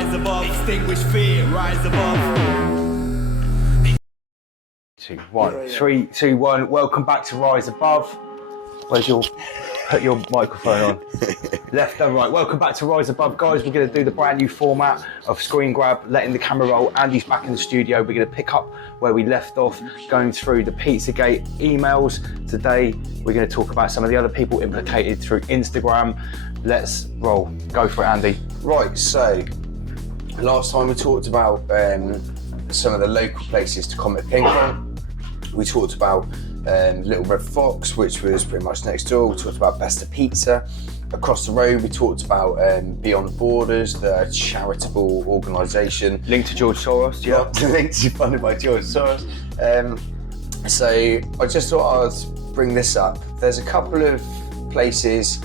rise above, extinguish fear, rise above. 2, 1, 3, 2, 1. Welcome back to Rise Above. Where's your... Put your microphone on. Left and right. Welcome back to Rise Above, guys. We're going to do the brand new format of screen grab, letting the camera roll. Andy's back in the studio. We're going to pick up where we left off, going through the Pizzagate emails. Today, we're going to talk about some of the other people implicated through Instagram. Let's roll. Go for it, Andy. Right, so last time we talked about some of the local places to comment ping pong. We talked about Little Red Fox, which was pretty much next door. We talked about Besta Pizza. Across the road, we talked about Beyond Borders, the charitable organisation. Linked to George Soros, yeah. Linked to funded by George Soros. So I just thought I'd bring this up. There's a couple of places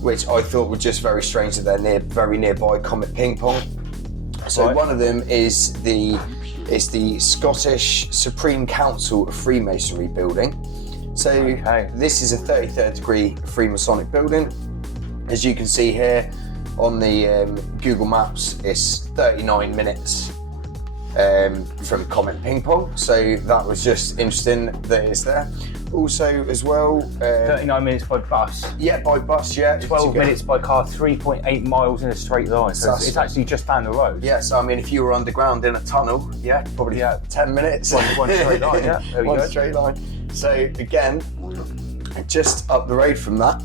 which I thought were just very strange that they're very nearby Comet Ping Pong. So one of them is the Scottish Supreme Council of Freemasonry building. So This is a 33rd degree Freemasonic building. As you can see here on the Google Maps, it's 39 minutes from Comet Ping Pong. So that was just interesting that it's there. Also as well... 39 minutes by bus. Yeah, by bus, yeah. 12 minutes by car, 3.8 miles in a straight line. So it's actually just down the road. Yeah, so I mean, if you were underground in a tunnel, probably 10 minutes. One straight line, yeah. There we go. One straight line. So again, just up the road from that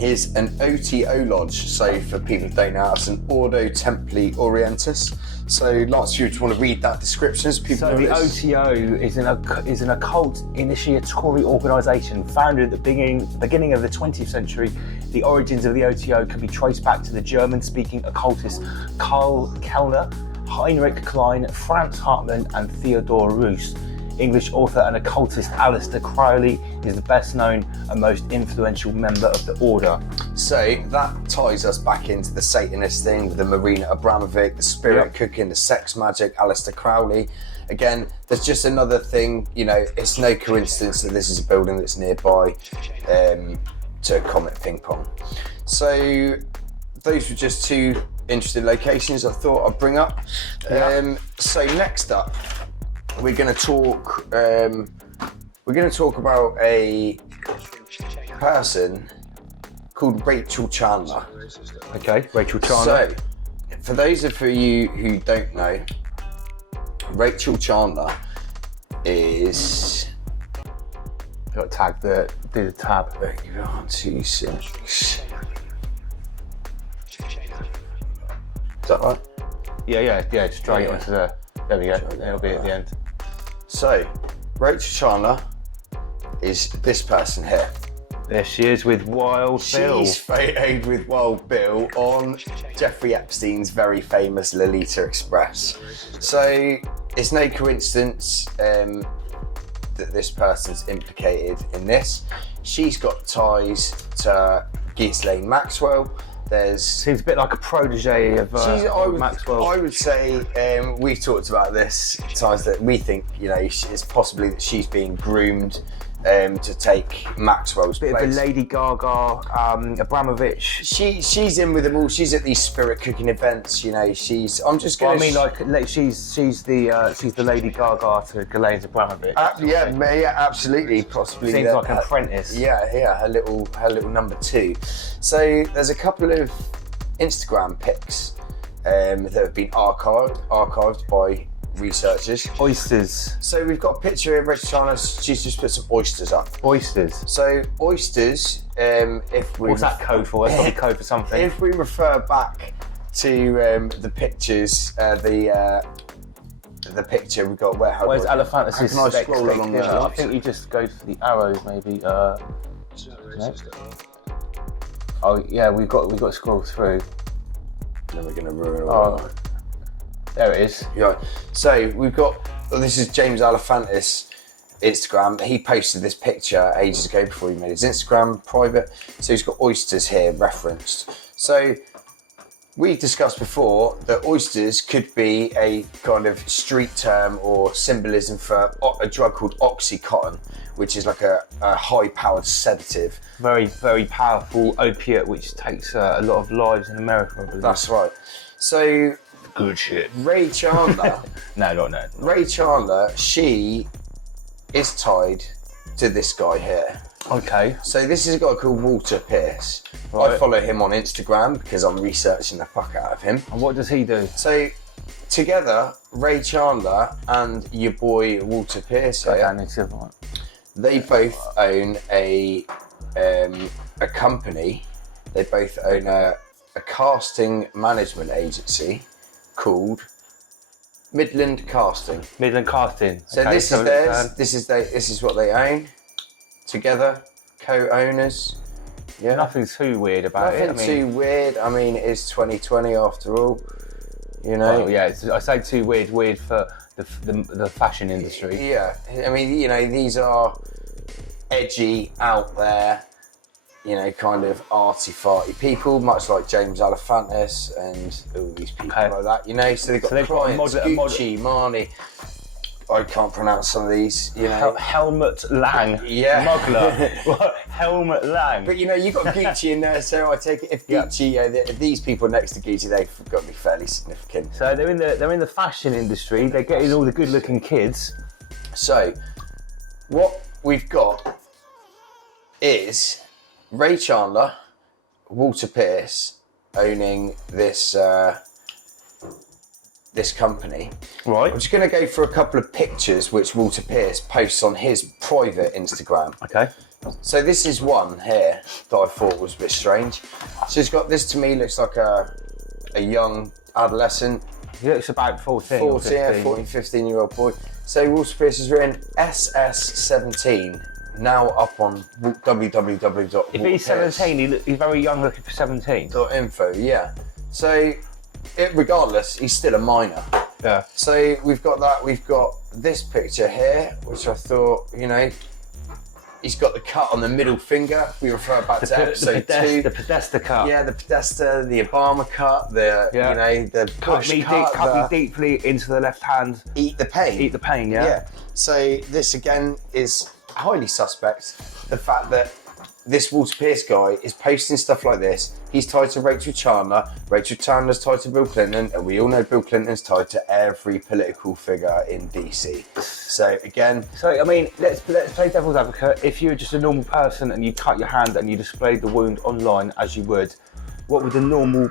is an OTO lodge. So for people who don't know, it's an Ordo Templi Orientis. So Lance, you want to read that description? So the OTO is an occult initiatory organisation founded at the beginning of the 20th century. The origins of the OTO can be traced back to the German-speaking occultists Karl Kellner, Heinrich Klein, Franz Hartmann and Theodor Roos. English author and occultist Aleister Crowley is the best known and most influential member of the order. So that ties us back into the Satanist thing with the Marina Abramovic, the spirit cooking, the sex magic, Aleister Crowley. Again, there's just another thing, it's no coincidence that this is a building that's nearby to Comet Ping Pong. So those were just two interesting locations I thought I'd bring up. So next up, we're going to talk about a person called Rachel Chandler. Okay, Rachel Chandler. So, for those of you who don't know, Rachel Chandler is... Got to tag do the tab. 1, 2, 6. Is that right? Yeah, just drag it onto the... There we go, it'll be at the end. So, Rachel Chandler is this person here. There she is with Wild Bill. She's photoed with Wild Bill on Jeffrey Epstein's very famous Lolita Express. So, it's no coincidence that this person's implicated in this. She's got ties to Ghislaine Maxwell. Seems a bit like a protege of Maxwell. I would say we've talked about this times that we think it's possibly that she's being groomed to take Maxwell's place. Bit of a Lady Gaga, Abramovich. She's in with them all. She's at these spirit cooking events. She's. I'm just going. She's the Lady Gaga to Ghislaine Abramovich. Yeah, absolutely, possibly. Seems like an apprentice. Yeah, her little number two. So there's a couple of Instagram pics that have been archived by researchers. Oysters. So we've got a picture of Rachel Chandler. She's just put some oysters up. Oysters. So oysters. What's that code for? That's probably code for something. If we refer back to the pictures, the picture we've got where's Elephantis' Can I scroll along there? I think you just go for the arrows, maybe. No? Oh yeah, we've got to scroll through. Then we're going to ruin it all. There it is. Yeah. So we've got, this is James Elephantis Instagram. He posted this picture ages ago before he made his Instagram private. So he's got oysters here referenced. So we discussed before that oysters could be a kind of street term or symbolism for a drug called Oxycontin, which is like a high-powered sedative. Very, very powerful opiate, which takes a lot of lives in America, I believe. That's right. So, good shit. Ray Chandler... No. Ray Chandler, she is tied to this guy here. Okay. So this is a guy called Walter Pierce. Right. I follow him on Instagram because I'm researching the fuck out of him. And what does he do? So together, Ray Chandler and your boy Walter Pierce here, they both own a company. They both own a casting management agency called Midland Casting. Midland Casting. So okay, this is theirs. This is what they own. Together, co-owners. Yeah. Nothing too weird about it. Nothing too weird. I mean, it is 2020 after all. You know. Oh, yeah. I say too weird. Weird for the fashion industry. Yeah. I mean, you know, these are edgy, out there, you know, kind of arty-farty people, much like James Alefantis and all these people like that. You know, so they've got clients, Gucci, Marni. I can't pronounce some of these, you know. Helmut Lang. Yeah. Smuggler. Helmut Lang. But, you know, you've got Gucci in there, so I take it if Gucci, if these people next to Gucci, they've got to be fairly significant. So they're in the fashion industry. They're getting all the good-looking kids. So, what we've got is Ray Chandler, Walter Pierce owning this this company. Right. I'm just going to go for a couple of pictures which Walter Pierce posts on his private Instagram. Okay. So this is one here that I thought was a bit strange. So he's got this, to me looks like a young adolescent. He looks about 14 or 15. 15-year-old boy. So Walter Pierce has written SS17, now up on www.walterpierce.info. If he's 17, he's very young looking for 17. Yeah. So, regardless, he's still a minor. Yeah. So we've got that. We've got this picture here, which I thought, you know, he's got the cut on the middle finger. We refer back to episode 2. The Podesta cut. Yeah, the Podesta, the Obama cut, you know, the Bush cut. Cut me deeply into the left hand. Eat the pain. Eat the pain, yeah. Yeah. So this again is highly suspect. The fact that this Walter Pierce guy is posting stuff like this. He's tied to Rachel Chandler. Rachel Chandler's tied to Bill Clinton, and we all know Bill Clinton's tied to every political figure in DC. So again, I mean, let's play devil's advocate. If you're just a normal person and you cut your hand and you displayed the wound online as you would, what would the normal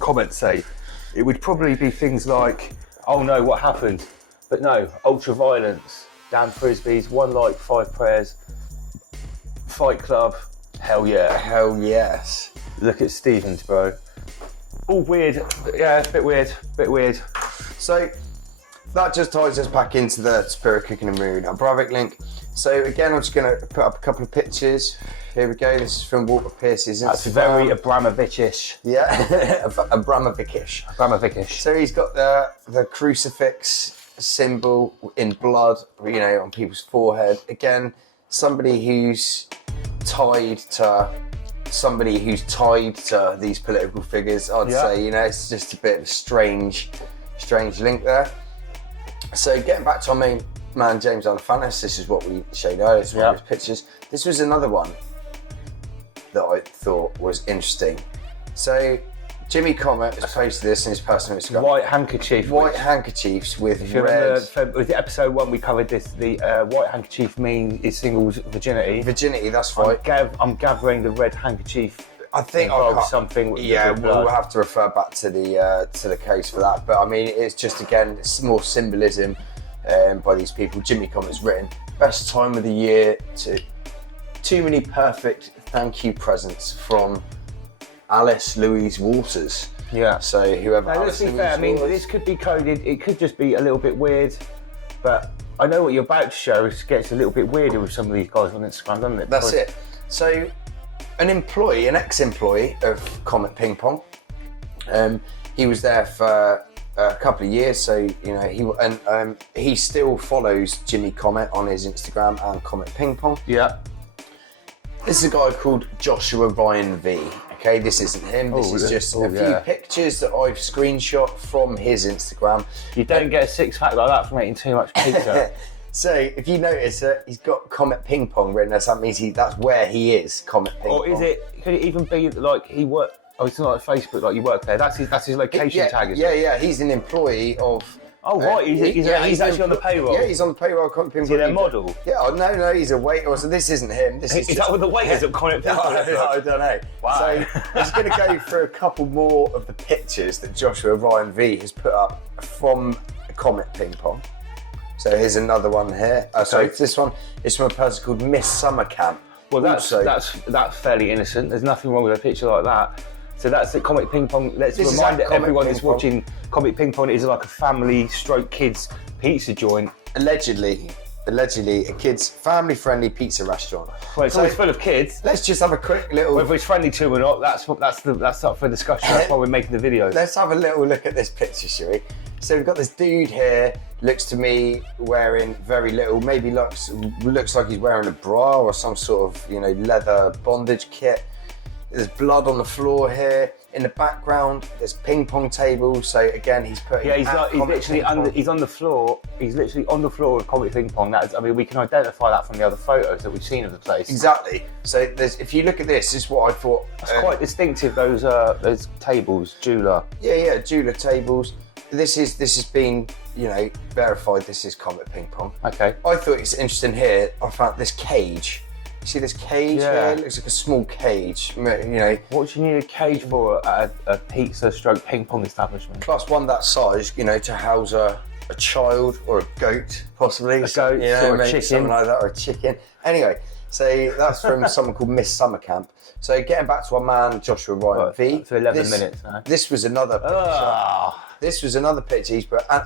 comment say? It would probably be things like, "Oh no, what happened?" But no, ultra violence, damn frisbees, 1 like, 5 prayers, Fight Club. Hell yeah. Hell yes. Look at Stevens, bro. All weird. Yeah, a bit weird. So that just ties us back into the Spirit Cooking and Maroon Abramovic link. So again, I'm just going to put up a couple of pictures. Here we go. This is from Walter Pierce's Instagram. That's very Abramovich-ish. Yeah, Abramovich-ish. So he's got the crucifix symbol in blood, you know, on people's forehead. Again, somebody who's tied to these political figures, I'd say, you know, it's just a bit of a strange link there. So getting back to our main man, James Alefantis, this is what we showed earlier, it's one of his pictures. This was another one that I thought was interesting. So Jimmy Comet has posted this in his personal Instagram. White handkerchief. White handkerchiefs with if you red. Remember, with episode 1 we covered this. The white handkerchief singles virginity. Virginity, that's right. I'm gathering the red handkerchief. I think something. Yeah, we'll have to refer back to the case for that. But I mean, it's just again, it's more symbolism by these people. Jimmy Comet's written, best time of the year to too many perfect thank you presents from Alice Louise Waters. Yeah. So whoever. Now, let's be fair. I mean, this could be coded. It could just be a little bit weird, but I know what you're about to show. It gets a little bit weirder with some of these guys on Instagram, doesn't it? That's it. So, an ex-employee of Comet Ping Pong. He was there for a couple of years, so you know he still follows Jimmy Comet on his Instagram and Comet Ping Pong. Yeah. This is a guy called Joshua Ryan V. Okay, this isn't him. This is just a few pictures that I've screenshot from his Instagram. You don't get a six-pack like that from eating too much pizza. So if you notice that he's got Comet Ping Pong written there, so that means that's where he is, Comet Ping Pong. Or is it, could it even be like he work? Oh, it's not like Facebook, like you work there. That's his location tag, is it? Yeah, he's an employee of... Oh, right, he's actually on the payroll. Yeah, he's on the payroll of Comet Ping Pong. Is he their model? Yeah, no, he's a waiter. So this isn't him. This is that what the waiters at Comet Ping Pong? I don't know. Wow. So I'm just going to go through a couple more of the pictures that Joshua Ryan V has put up from Comet Ping Pong. So here's another one here. Sorry, this one is from a person called Miss Summer Camp. Well, that's fairly innocent. There's nothing wrong with a picture like that. So that's the Comet Ping Pong. Let's remind everyone that's watching, Comet Ping Pong is like a family stroke kids pizza joint. Allegedly a kids family-friendly pizza restaurant. Well, it's always full of kids. Let's just have a quick little... Whether it's friendly to them or not, that's up for discussion. That's why we're making the video. Let's have a little look at this picture, shall we? So we've got this dude here, looks to me wearing very little, maybe looks like he's wearing a bra or some sort of, leather bondage kit. There's blood on the floor here. In the background, there's ping pong tables. So again, he's putting. Yeah, he's on the floor. He's literally on the floor of Comet Ping Pong. We can identify that from the other photos that we've seen of the place. Exactly. So if you look at this is what I thought. It's quite distinctive. Those tables, jeweler. Yeah, jeweler tables. This has been, verified. This is Comet Ping Pong. Okay. I thought it's interesting here. I found this cage. See this cage here? It looks like a small cage. What do you need a cage for at a pizza stroke ping pong establishment? Plus one that size, to house a child or a goat, possibly. A goat or a chicken. Something like that, or a chicken. Anyway, so that's from someone called Miss Summer Camp. So getting back to our man, Joshua Ryan V. For 11 minutes now. This was another picture. This was another picture he's put, and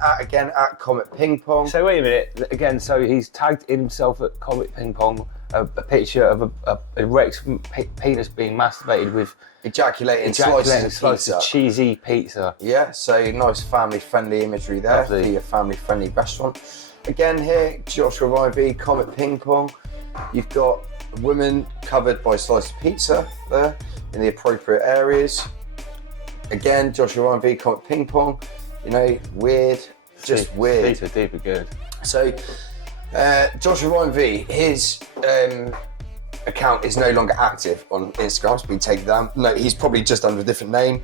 at Comet Ping Pong. So wait a minute, again, so he's tagged himself at Comet Ping Pong, a picture of a erect penis being masturbated with ejaculating slices of cheesy pizza. Yeah, so nice family-friendly imagery there for your family-friendly restaurant. Again here, Joshua Ryan V, Comet Ping Pong. You've got a woman covered by a slice of pizza there in the appropriate areas. Again, Joshua Ryan V, Comet Ping Pong. Weird, just weird. These are deep and good. So, Joshua Ryan V, his account is no longer active on Instagram. It's been taken down. No, he's probably just under a different name.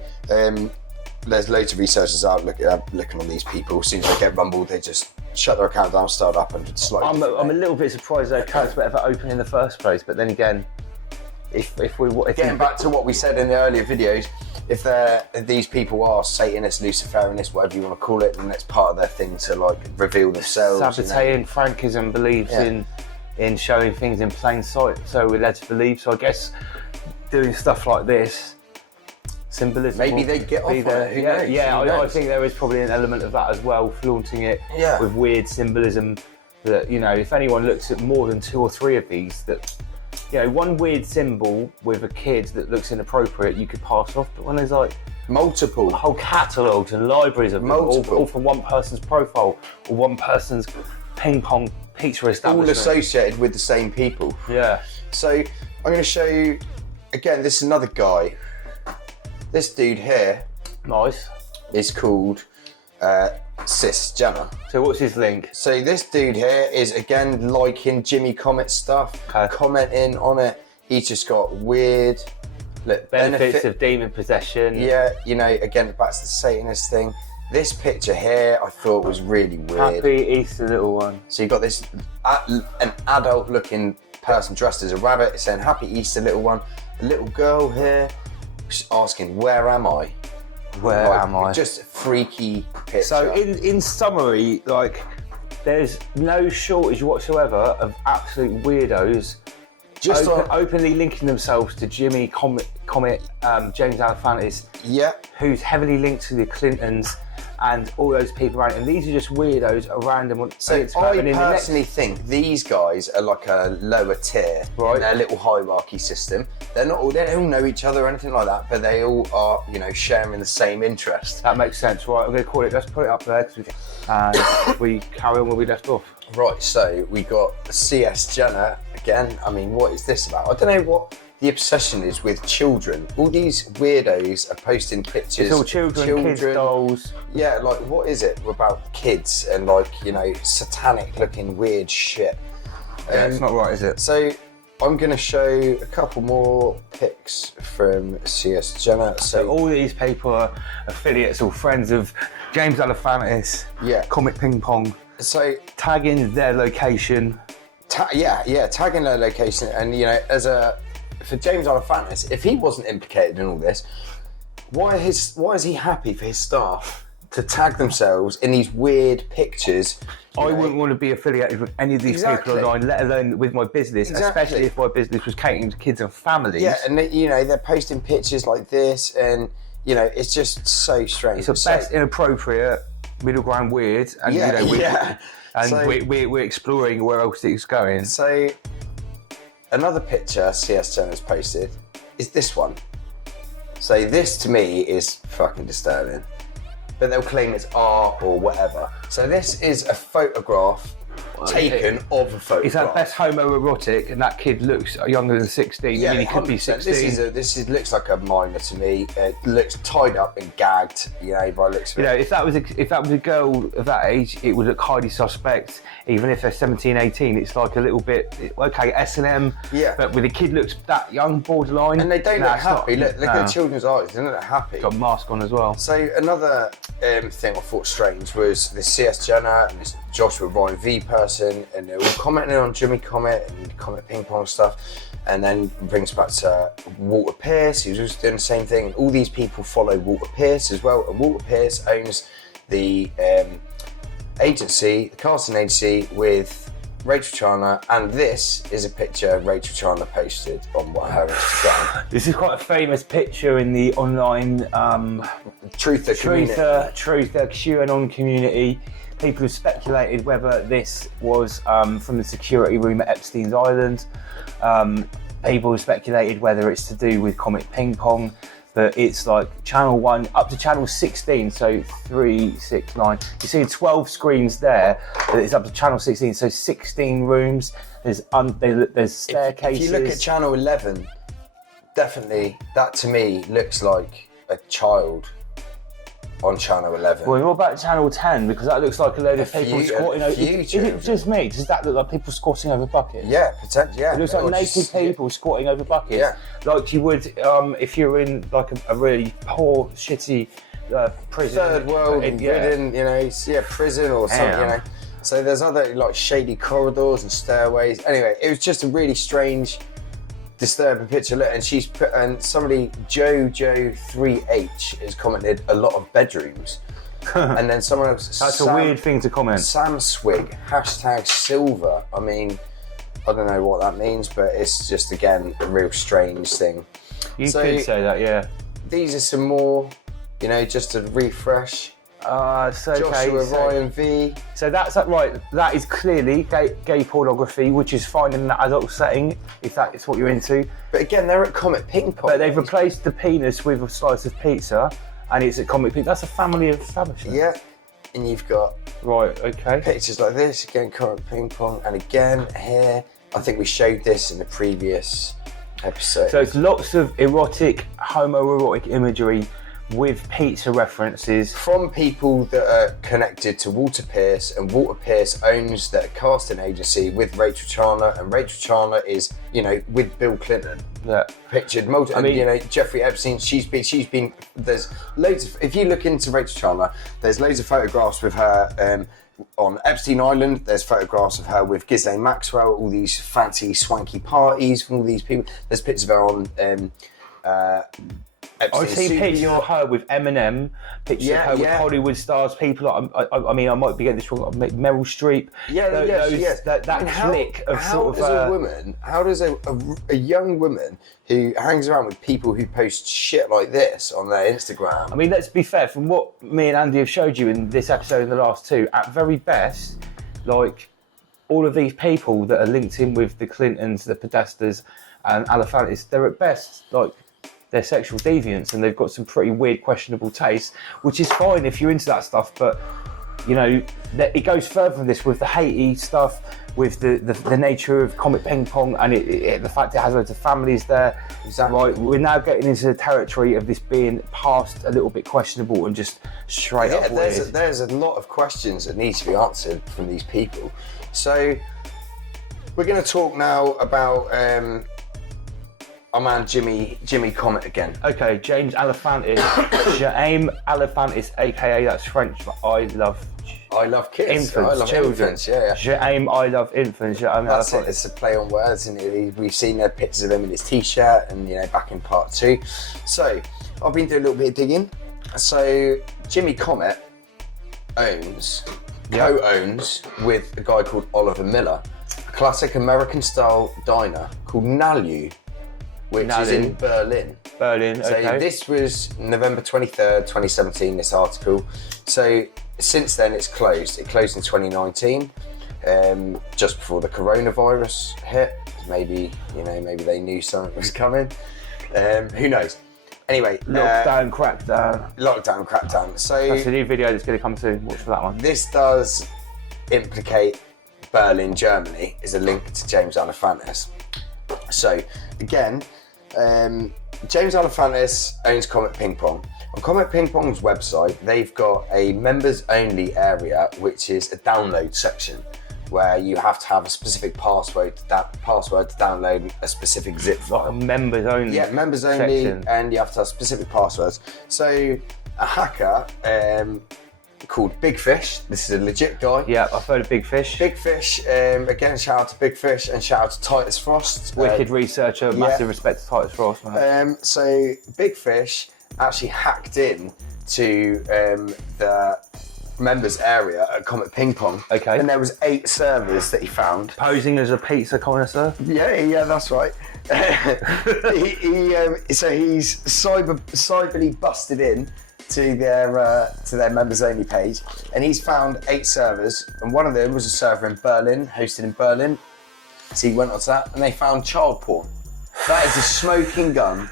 There's loads of researchers out looking on these people. As soon as they get rumbled, they just shut their account down, start up, and slowly. I'm a little bit surprised their accounts were ever open in the first place. But then again, if getting back to what we said in the earlier videos, if these people are Satanists, Luciferianists, whatever you want to call it, then it's part of their thing to reveal themselves. Sabbatean Frankism believes in showing things in plain sight, so we're led to believe. So I guess doing stuff like this, symbolism. Maybe they get off on it. Who knows? I think there is probably an element of that as well, flaunting it with weird symbolism. That if anyone looks at more than 2 or 3 of these, that one weird symbol with a kid that looks inappropriate, you could pass off. But when there's multiple, whole catalogues and libraries of them, all from one person's profile or one person's ping pong pizza establishment, all associated with the same people. Yeah. So I'm going to show you again. This is another guy. This dude here, nice, is called zzaG. So what's his link? So this dude here is again liking Jimmy Comet stuff, commenting on it. He's just got weird benefits of demon possession. Yeah, again back to the Satanist thing. This picture here I thought was really weird. Happy Easter, little one. So you've got this an adult looking person dressed as a rabbit saying Happy Easter, little one. A little girl here asking, where am I? Where am I? Just a freaky picture. So in summary, there's no shortage whatsoever of absolute weirdos just openly linking themselves to Jimmy Comet, James Alefantis, who's heavily linked to the Clintons and all those people around. And these are just weirdos around them. So I personally think these guys are like a lower tier in their little hierarchy system. They don't all know each other or anything like that, but they all are, sharing the same interest. That makes sense. Right, I'm going to call it. Let's put it up there and we carry on where we left off. Right, so we got CS Jenner again. I mean, what is this about? I don't know the obsession is with children. All these weirdos are posting pictures. It's all children, kids, dolls. Yeah, like what is it about kids and like, you know, satanic looking weird shit. Yeah, it's not right, is it? So I'm going to show a couple more pics from CS Jenner. So all these people are affiliates or friends of James Alefantis, Comic Ping Pong. So tagging their location. Tagging their location. And, you know, for James Alefantis, if he wasn't implicated in all this, why is he happy for his staff to tag themselves in these weird pictures? I wouldn't want to be affiliated with any of these people online, let alone with my business, especially if my business was catering to kids and families. Yeah, and you know, they're posting pictures like this, and you know, it's just so strange. It's the best inappropriate, middle ground weird, and we're exploring where else it's going. So another picture CS Jenner's posted is this one. So this to me is fucking disturbing. But they'll claim it's art or whatever. So this is a photograph taken of a photograph. It's at best homoerotic, and that kid looks younger than 16. Yeah, I mean, he could be 16. This looks like a minor to me. It looks tied up and gagged, you know, by looks of it. You know, if that was a girl of that age, it would look highly suspect. Even if they're 17, 18, it's like a little bit, okay, S&M, but with a kid looks that young, borderline. And they don't look happy. Look at the children's eyes, they don't look happy. Got a mask on as well. So another thing I thought strange was this CS Jenner and this Joshua Ryan V person, and they were all commenting on Jimmy Comet and Comet Ping Pong stuff, and then brings back to Walter Pierce, who's also doing the same thing. And all these people follow Walter Pierce as well, and Walter Pierce owns the agency, the casting agency with Rachel Chandler, and this is a picture Rachel Chandler posted on her Instagram. This is quite a famous picture in the online Truther QAnon community. People have speculated whether this was from the security room at Epstein's Island. People have speculated whether it's to do with Comic Ping Pong. But it's like channel 1 up to channel 16, so 3, 6, 9. You see 12 screens there, but it's up to channel 16, so 16 rooms. There's staircases. If you look at channel 11, definitely that to me looks like a child on channel 11. Well, what about channel 10? Because that looks like a load of people squatting over. Is it just me? Does that look like people squatting over buckets? Yeah, potentially. Yeah. It looks like naked people squatting over buckets. Yeah. Like you would if you're in like a really poor, shitty prison. Third world ridden, you know, prison or something, you know. So there's other like shady corridors and stairways. Anyway, it was just a really strange, disturbing picture. Look, and she's put, and somebody Jojo3H has commented a lot of bedrooms. And then someone else, that's a weird thing to comment. Sam Swig, #silver. I mean, I don't know what that means, but it's just again a real strange thing. You could say that, yeah. These are some more, you know, just to refresh. Joshua Ryan V. So that's right. That is clearly gay pornography, which is fine in an adult setting if that is what you're into. But again, they're at Comet Ping Pong. But they've replaced the penis with a slice of pizza, and it's at Comet Ping. That's a family establishment. Yeah, and you've got pictures like this again, Comet Ping Pong, and again here. I think we showed this in the previous episode. So it's lots of erotic, homoerotic imagery with pizza references from people that are connected to Walter Pierce, and Walter Pierce owns their casting agency with Rachel Chandler, and Rachel Chandler is, you know, with Bill Clinton. Yeah. Pictured you know, Jeffrey Epstein. She's been. There's loads of. If you look into Rachel Chandler, there's loads of photographs with her on Epstein Island. There's photographs of her with Ghislaine Maxwell. All these fancy, swanky parties from all these people. There's pictures of her on. I see pictures of her with Eminem, pictures of her with Hollywood stars, people. I mean, I might be getting this wrong. Meryl Streep. That clique of sort of. How does a young woman who hangs around with people who post shit like this on their Instagram? I mean, let's be fair. From what me and Andy have showed you in this episode and the last two, at very best, like all of these people that are linked in with the Clintons, the Podestas, and Alefantis, they're at best like. They're sexual deviants, and they've got some pretty weird, questionable tastes, which is fine if you're into that stuff, but you know, it goes further than this with the Haiti stuff, with the nature of Comet Ping Pong, and the fact it has loads of families there. Exactly. Right, we're now getting into the territory of this being past a little bit questionable and just straight up weird. There's a lot of questions that need to be answered from these people. So we're going to talk now about our man Jimmy Comet again. Okay, James Alefantis, Jaime Alefantis, aka that's French for I love kids. infants, I love children. infants, yeah. Jaime, I love infants. That's it. It's a play on words, and we've seen the pictures of him in his t-shirt, and back in part 2. So I've been doing a little bit of digging. So Jimmy Comet co-owns with a guy called Oliver Miller, a classic American-style diner called Nalu, which is in Berlin. Berlin, okay. So this was November 23rd, 2017, this article. So since then it's closed. It closed in 2019, just before the coronavirus hit. Maybe they knew something was coming. Who knows? Anyway. Lockdown, crackdown. So that's a new video that's going to come soon. Watch for that one. This does implicate Berlin, Germany, is a link to James Alefantis. So again, James Alefantis owns Comet Ping Pong. On Comet Ping Pong's website, they've got a members-only area, which is a download section, where you have to have a specific password to download a specific zip file. Like a members-only. Yeah, members-only, section. and you have to have specific passwords. So a hacker called Big Fish. This is a legit guy. Yeah, I've heard of Big Fish. Big Fish, again, shout out to Big Fish and shout out to Titus Frost. Wicked researcher, massive respect to Titus Frost, man. So Big Fish actually hacked in to the members area at Comet Ping Pong. Okay. And there was 8 servers that he found. Posing as a pizza connoisseur? Yeah, that's right. So he's cyberly busted in to their members only page, and he's found 8 servers, and one of them was a server in Berlin, hosted in Berlin. So he went onto that, and they found child porn. That is a smoking gun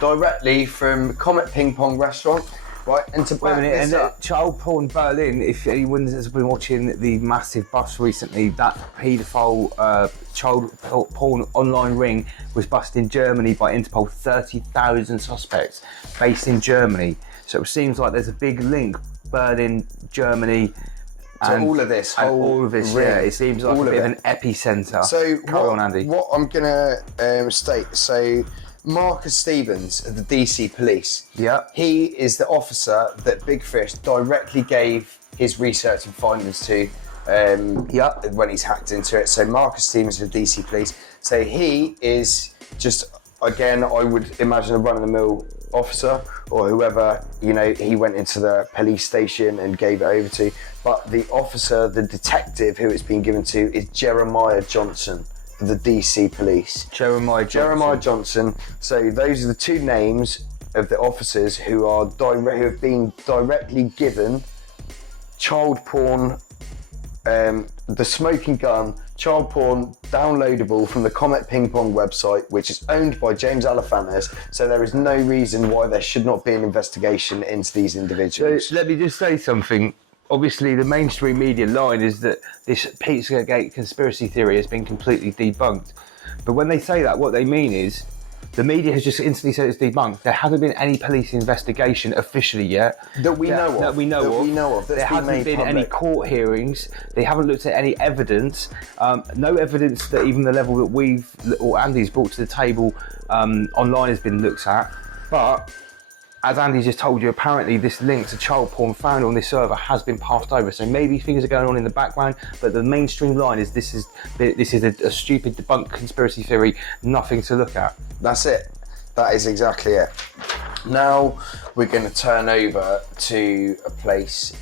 directly from Comet Ping Pong restaurant, right? And to back this up, child porn Berlin. If anyone has been watching the massive bust recently, that paedophile child porn online ring was busted in Germany by Interpol. 30,000 suspects based in Germany. So it seems like there's a big link, Berlin, Germany, to all of this. Yeah. It seems like a bit of an epicenter. So Carry on, Andy. What I'm gonna state. So Marcus Stevens of the DC Police. Yeah. He is the officer that Big Fish directly gave his research and findings to. When he's hacked into it. So Marcus Stevens of the DC Police. So he is just, again, I would imagine a run-of-the-mill officer, or whoever he went into the police station and gave it over to. But the officer, the detective who it's been given to, is Jeremiah Johnson of the DC Police. Jeremiah Johnson. So those are the 2 names of the officers who have been directly given child porn, the smoking gun, child porn downloadable from the Comet Ping Pong website, which is owned by James Alefantis. So there is no reason why there should not be an investigation into these individuals. So let me just say something. Obviously, the mainstream media line is that this Pizzagate conspiracy theory has been completely debunked. But when they say that, what they mean is the media has just instantly said it's debunked. There hasn't been any police investigation officially yet. That we know of. There hasn't been any court hearings. They haven't looked at any evidence. No evidence that even the level that we've, or Andy's brought to the table online has been looked at. But as Andy just told you, apparently this link to child porn found on this server has been passed over. So maybe things are going on in the background, but the mainstream line is this is a stupid debunked conspiracy theory, nothing to look at. That's it. That is exactly it. Now we're going to turn over to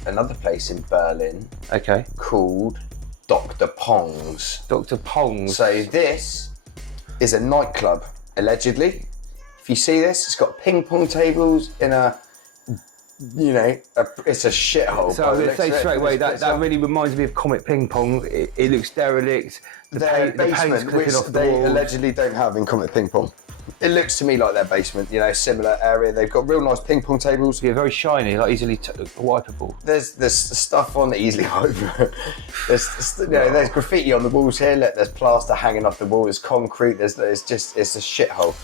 another place in Berlin. Okay. Called Dr. Pong's. Dr. Pong's. So this is a nightclub, allegedly. If you see this, it's got ping pong tables in it's a shithole. So let's say straight away that really reminds me of Comet Ping Pong. It looks derelict. The basement, which they allegedly don't have in Comet Ping Pong. It looks to me like their basement, you know, similar area. They've got real nice ping pong tables. Yeah, very shiny, like easily wipeable. There's stuff on that easily over. There's graffiti on the walls here. Look, there's plaster hanging off the wall. There's concrete. It's a shithole.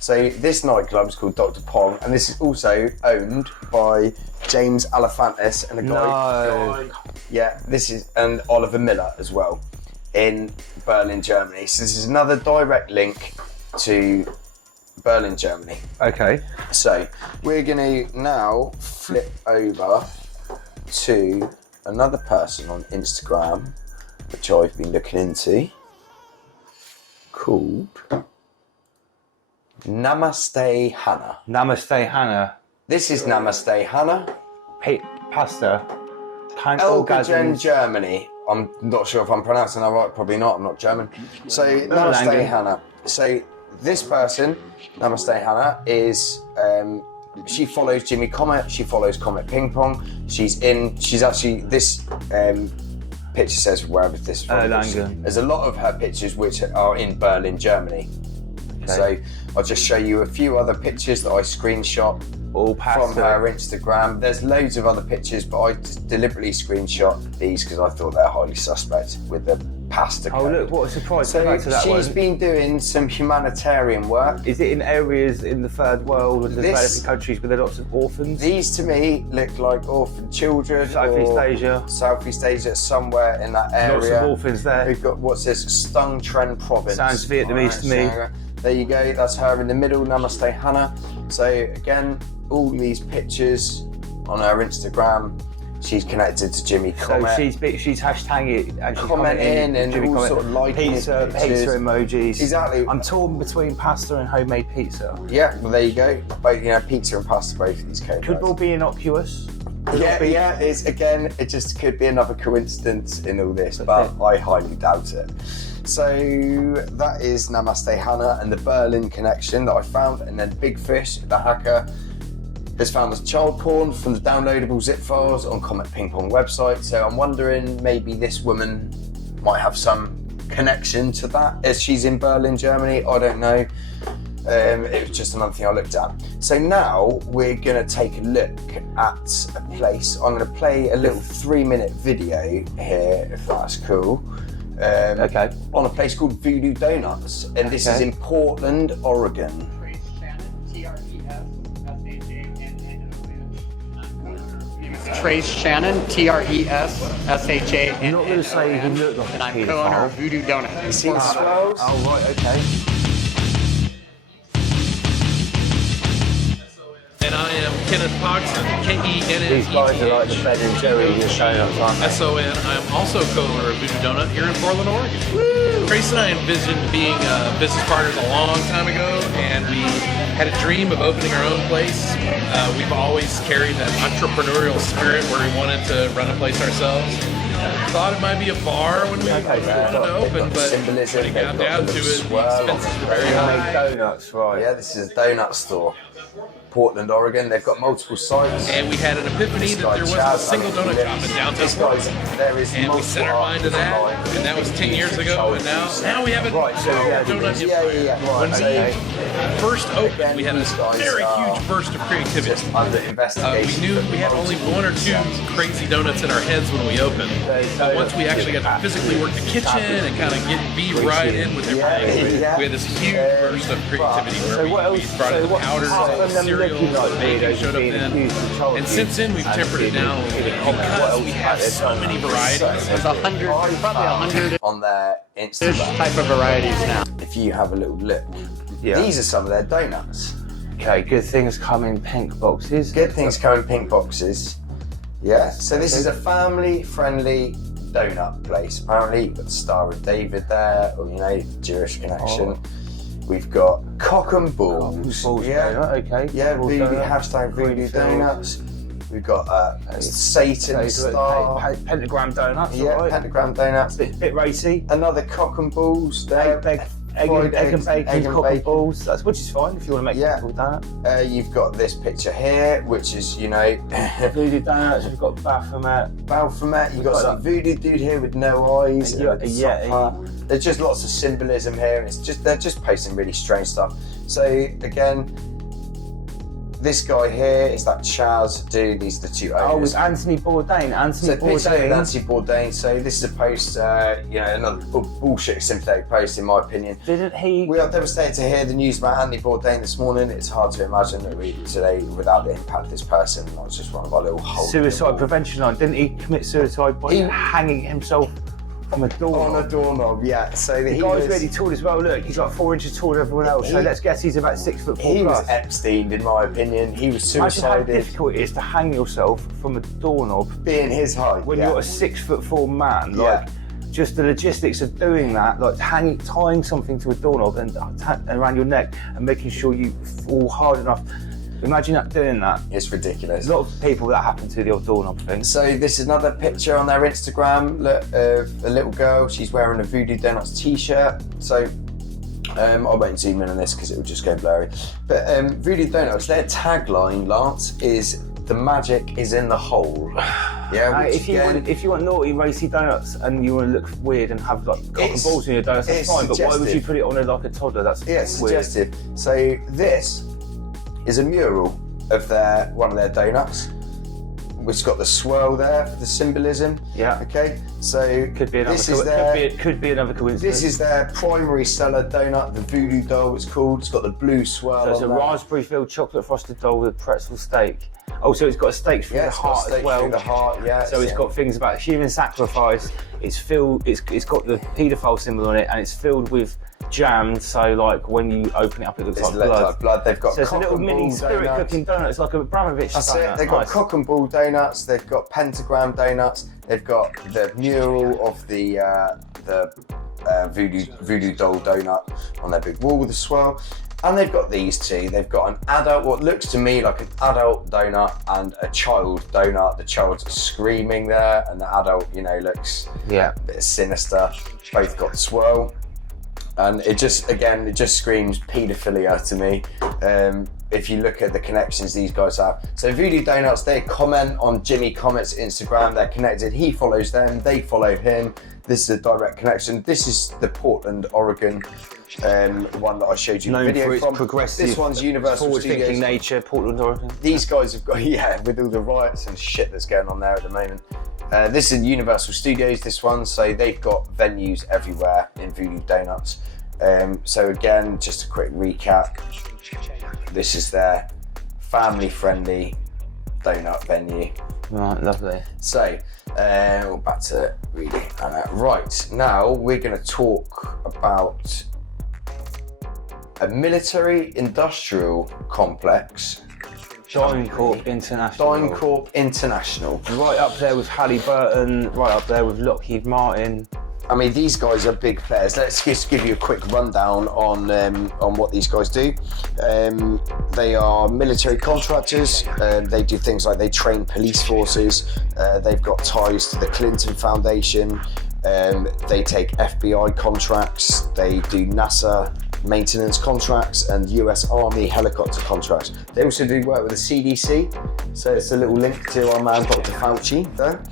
So this nightclub is called Dr. Pong, and this is also owned by James Alefantis and a guy. Yeah, and Oliver Miller as well in Berlin, Germany. So this is another direct link to Berlin, Germany. Okay. So we're going to now flip over to another person on Instagram, which I've been looking into, called Namaste Hannah. Namaste Hannah. This is Namaste Hannah. Pasta. Elgagen, Germany. I'm not sure if I'm pronouncing that right, probably not, I'm not German. So Namaste Hannah. So this person, Namaste Hannah, is she follows Jimmy Comet, she follows Comet Ping Pong. She's actually this picture says wherever this is from. There's a lot of her pictures which are in Berlin, Germany. Okay. So I'll just show you a few other pictures that I screenshot from her Instagram. There's loads of other pictures, but I just deliberately screenshot these because I thought they're highly suspect with the pasta code. Oh look, what a surprise. So she's been doing some humanitarian work. Is it in areas in the third world or the developing countries where there are lots of orphans? These to me look like orphan children. Southeast Asia, somewhere in that area. Lots of orphans there. We've got, what's this, Stung Tren province. Sounds Vietnamese to me. There you go, that's her in the middle, Namaste Hannah. So again, all these picters on her Instagram, she's connected to Jimmy Comet. So she's hashtagging it and she's commenting and Jimmy all Comet. sort of liking pizza emojis. Exactly. I'm torn between pasta and homemade pizza. Yeah, well there you go. Both, pizza and pasta, both of these codes. Could all be innocuous. It just could be another coincidence in all this, but I highly doubt it. So that is Namaste Hannah and the Berlin connection that I found, and then Big Fish, the hacker, has found the child porn from the downloadable zip files on Comet Ping Pong website. So I'm wondering maybe this woman might have some connection to that as she's in Berlin, Germany. I don't know. It was just another thing I looked at. So now we're going to take a look at a place. I'm going to play a little 3-minute video here, if that's cool. Okay. On a place called Voodoo Donuts, and this is in Portland, Oregon. Trace Shannon, Treshashan. I'm not going to say he looked like and a I'm co-owner of Voodoo Donuts. You see the swells? Oh right, okay. And I am Kenneth Pogson, K-E-N-N-E-T-H. These guys are like the Ben and Jerry you're showing us, aren't they? S-O-N. I am also co-owner of Voodoo Donut here in Portland, Oregon. Woo! Trace and I envisioned being business partners a long time ago, and we had a dream of opening our own place. We've always carried that entrepreneurial spirit where we wanted to run a place ourselves. Thought it might be a bar when we wanted to open, but when it got down to it, the expenses were very high. Donuts, right. Yeah, this is a donut store. Portland, Oregon. They've got multiple sites. And we had an epiphany that there wasn't a single donut shop in downtown Portland. And we set our mind to that, and that was 10 years ago, and now we have a donut empire. When we first opened, we had a very huge burst of creativity. Under investigation. We knew we had only 1 or 2 crazy donuts in our heads when we opened. But once we actually got to physically work the kitchen and kind of be right in with everything, we had this huge burst of creativity where we brought in the powders, cereals, bacon showed up then. And since then, we've tempered it down because we have so many varieties. There's probably 100 on their Instagram type of varieties now. If you have a little look, these are some of their donuts. Okay, good things come in pink boxes. Good things come in pink boxes. Yeah, so this is a family-friendly donut place. Apparently, you've got the Star of David there, or Jewish connection. We've got Cock and Balls. Okay. Yeah, Voodoo, hashtag Voodoo Donuts. We've got Satan Star. Pentagram Donuts. Yeah, right. Pentagram Donuts. Bit racy. Another Cock and Balls there. egg and bacon, cock and balls. That's which is fine if you want to make people donut. You've got this picture here, which is Voodoo donuts. We've got Baphomet. You've got some voodoo dude here with no eyes. There's just lots of symbolism here, and they're just posting really strange stuff. So again, this guy here is that Chaz dude. These are the two owners. Oh, it's Anthony Bourdain. Anthony Bourdain. So this is a post, another bullshit sympathetic post in my opinion. Didn't he? We are devastated to hear the news about Anthony Bourdain this morning. It's hard to imagine that today without the impact of this person. I was just one of our little holes. Suicide prevention line. Didn't he commit suicide by hanging himself on a doorknob? On a doorknob, yeah. So the guy's really tall as well. Look, he's like 4 inches taller than everyone else. So let's guess he's about 6 foot 4 He plus. was Epstein, in my opinion. He was suicided. Imagine how difficult it is to hang yourself from a doorknob. Being his height. When you're a 6 foot 4 man. Like, just the logistics of doing that, like tying something to a doorknob and around your neck and making sure you fall hard enough. Imagine doing that. It's ridiculous. A lot of people that happen to the old doorknob thing. So this is another picture on their Instagram of a little girl. She's wearing a Voodoo Donuts t-shirt. So I won't zoom in on this because it will just go blurry. But Voodoo Donuts, their tagline, Lance, is "the magic is in the hole." Yeah. If you want naughty, racy donuts and you want to look weird and have like cock and balls in your donuts, that's fine. But why would you put it on like a toddler? That's weird. Suggestive. So this is a mural of one of their donuts, which has got the swirl there for the symbolism. Yeah. Okay. So could be another coincidence. This is their primary seller donut, the Voodoo Doll. It's called. It's got the blue swirl. So it's a raspberry-filled chocolate frosted doll with pretzel steak. Oh, so it's got a steak through the heart as well. Through the heart, yeah. So it's got things about human sacrifice. It's filled. It's got the paedophile symbol on it, and it's filled with jam. So like when you open it up, it looks like blood. They've got it's a little mini spirit cooking donut. It's like a Abramovich donut. They've got cock and ball donuts. They've got pentagram donuts. They've got the mural of the Voodoo Doll donut on their big wall with a swirl. And they've got these two. They've got an adult, what looks to me like an adult donut and a child donut. The child's screaming there, and the adult, looks a bit sinister. Both got swirl. And it just screams paedophilia to me. If you look at the connections these guys have. So Voodoo Donuts, they comment on Jimmy Comet's Instagram. They're connected. He follows them. They follow him. This is a direct connection. This is the Portland, Oregon one that I showed you the video for its from. Progressive, this one's Universal forward-thinking Studios. nature, Portland, Oregon. These guys have got, with all the riots and shit that's going on there at the moment. This is Universal Studios, this one, so they've got venues everywhere in Voodoo Donuts. So again, just a quick recap. This is their family-friendly donut venue. Right, lovely. So, back to reading. Right, now we're going to talk about a military-industrial complex. DynCorp International. Right up there with Halliburton, right up there with Lockheed Martin. I mean, these guys are big players. Let's just give you a quick rundown on what these guys do. They are military contractors. They do things like they train police forces. They've got ties to the Clinton Foundation. They take FBI contracts. They do NASA maintenance contracts and US Army helicopter contracts. They also do work with the CDC. So it's a little link to our man, Dr. Fauci there.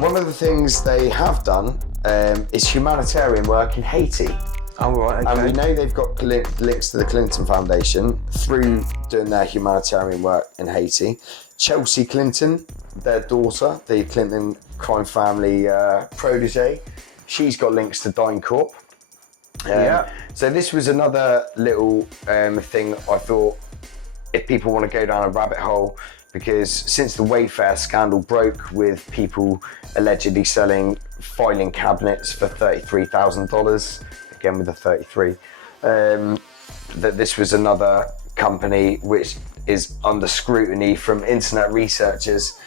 One of the things they have done is humanitarian work in Haiti. Oh, right, okay. And we know they've got links to the Clinton Foundation through doing their humanitarian work in Haiti. Chelsea Clinton, their daughter, the Clinton crime family protege, she's got links to DynCorp. So this was another little thing I thought, if people want to go down a rabbit hole, because since the Wayfair scandal broke with people allegedly selling filing cabinets for $33,000, again with the 33, that this was another company which is under scrutiny from internet researchers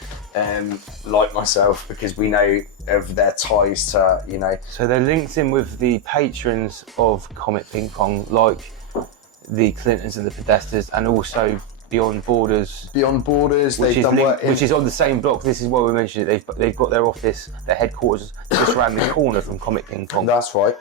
like myself, because we know of their ties to, So they're linked in with the patrons of Comet Ping Pong, like the Clintons and the Podestas, and also Beyond Borders. Beyond Borders. Which They've is, done work which is on the same block. This is why we mentioned it. They've got their office, their headquarters, just around the corner from Comic Ping Pong. That's right.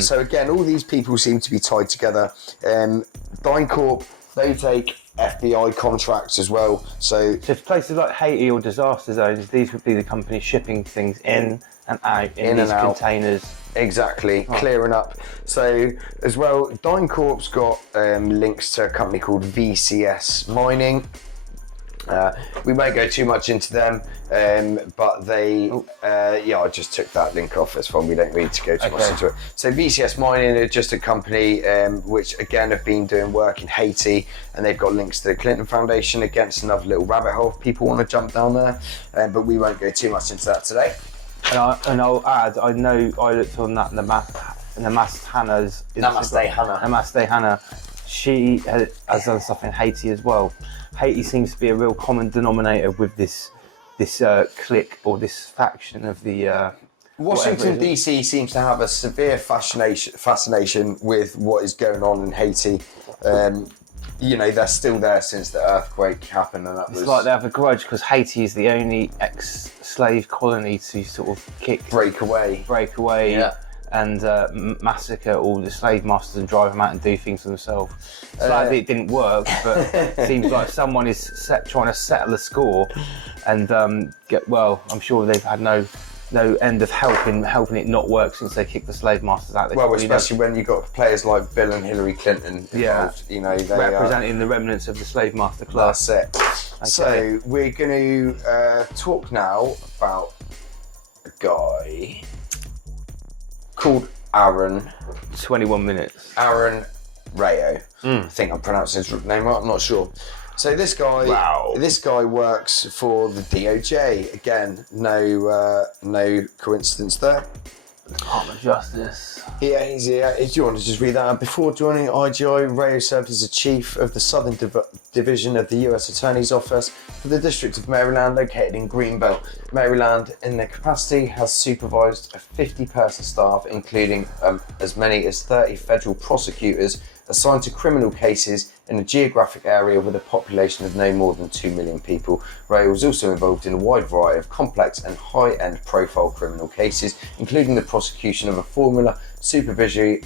So again, all these people seem to be tied together. DynCorp, they take FBI contracts as well. So for places like Haiti or disaster zones, these would be the companies shipping things in and out in these containers. Exactly, clearing up. So as well, DynCorp's got links to a company called VCS Mining. We won't go too much into them, but they, I just took that link off. It's fine. We don't need to go too much into it. So VCS Mining are just a company which again have been doing work in Haiti, and they've got links to the Clinton Foundation. Against another little rabbit hole if people want to jump down there, but we won't go too much into that today. And I'll add, I know I looked on that Namaste Hannah. She has done stuff in Haiti as well. Haiti seems to be a real common denominator with this clique or this faction of the. Washington DC seems to have a severe fascination with what is going on in Haiti. They're still there since the earthquake happened, and it's like they have a grudge because Haiti is the only ex-slave colony to sort of break away, and massacre all the slave masters and drive them out and do things for themselves. Sadly, it didn't work, but it seems like someone is trying to settle the score, and I'm sure they've had no end of helping it not work since they kicked the slave masters out. Especially when you've got players like Bill and Hillary Clinton involved, they representing the remnants of the slave master class. That's it. Okay. So we're going to talk now about a guy called Aaron. 21 minutes. Aaron Rayo. I think I'm pronouncing his name right. I'm not sure. So this guy works for the DOJ. Again, no coincidence there. Department of Justice. Yeah, he's here. Do you want to just read that out? Before joining IGI, Rayo served as the chief of the Southern Division of the U.S. Attorney's Office for the District of Maryland, located in Greenbelt. Maryland, in their capacity, has supervised a 50-person staff, including as many as 30 federal prosecutors assigned to criminal cases in a geographic area with a population of no more than 2 million people. Rayo was also involved in a wide variety of complex and high-end profile criminal cases, including the prosecution of a former supervisory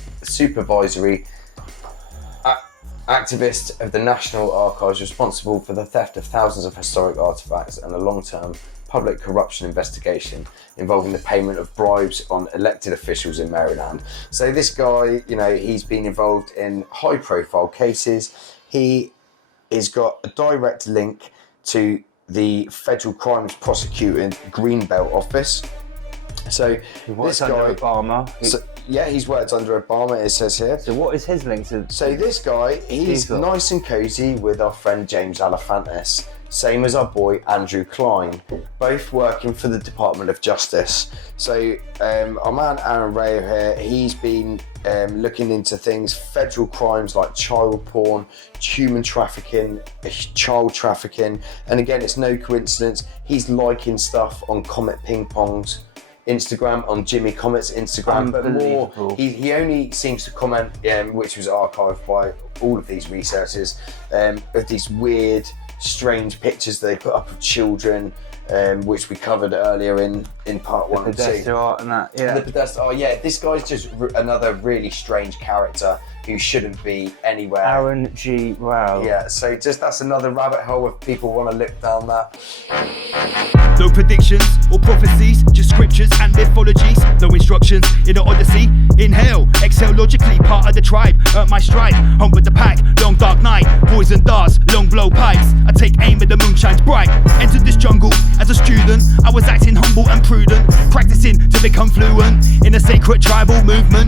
activist of the National Archives responsible for the theft of thousands of historic artifacts, and a long-term public corruption investigation involving the payment of bribes on elected officials in Maryland. So this guy, he's been involved in high-profile cases. He has got a direct link to the Federal Crimes Prosecuting Greenbelt office. So this guy, Obama. He's worked under Obama, it says here. So what is his link to? So this guy, he's nice and cozy with our friend James Alefantis. Same as our boy Andrew Klein, both working for the Department of Justice. So our man Aaron Rayo here, he's been looking into things, federal crimes like child porn, human trafficking, child trafficking, and again, it's no coincidence, he's liking stuff on Comet Ping Pong's Instagram, on Jimmy Comet's Instagram, but more, he only seems to comment, which was archived by all of these researchers, of these weird, strange pictures they put up of children, which we covered earlier in part 1 and 2. The art and that, yeah. The Podesta art, yeah. This guy's just another really strange character who shouldn't be anywhere. Aaron G. Rao. Yeah, so that's another rabbit hole if people want to look down that. No predictions or prophecies, just scriptures and mythologies. No instructions in the Odyssey. Inhale, exhale logically, part of the tribe. Earn my stride, home with the pack. Long dark night, poison darts, long blow pipes. I take aim at the moon shines bright. Entered this jungle as a student. I was acting humble and prudent, practicing to become fluent in a sacred tribal movement.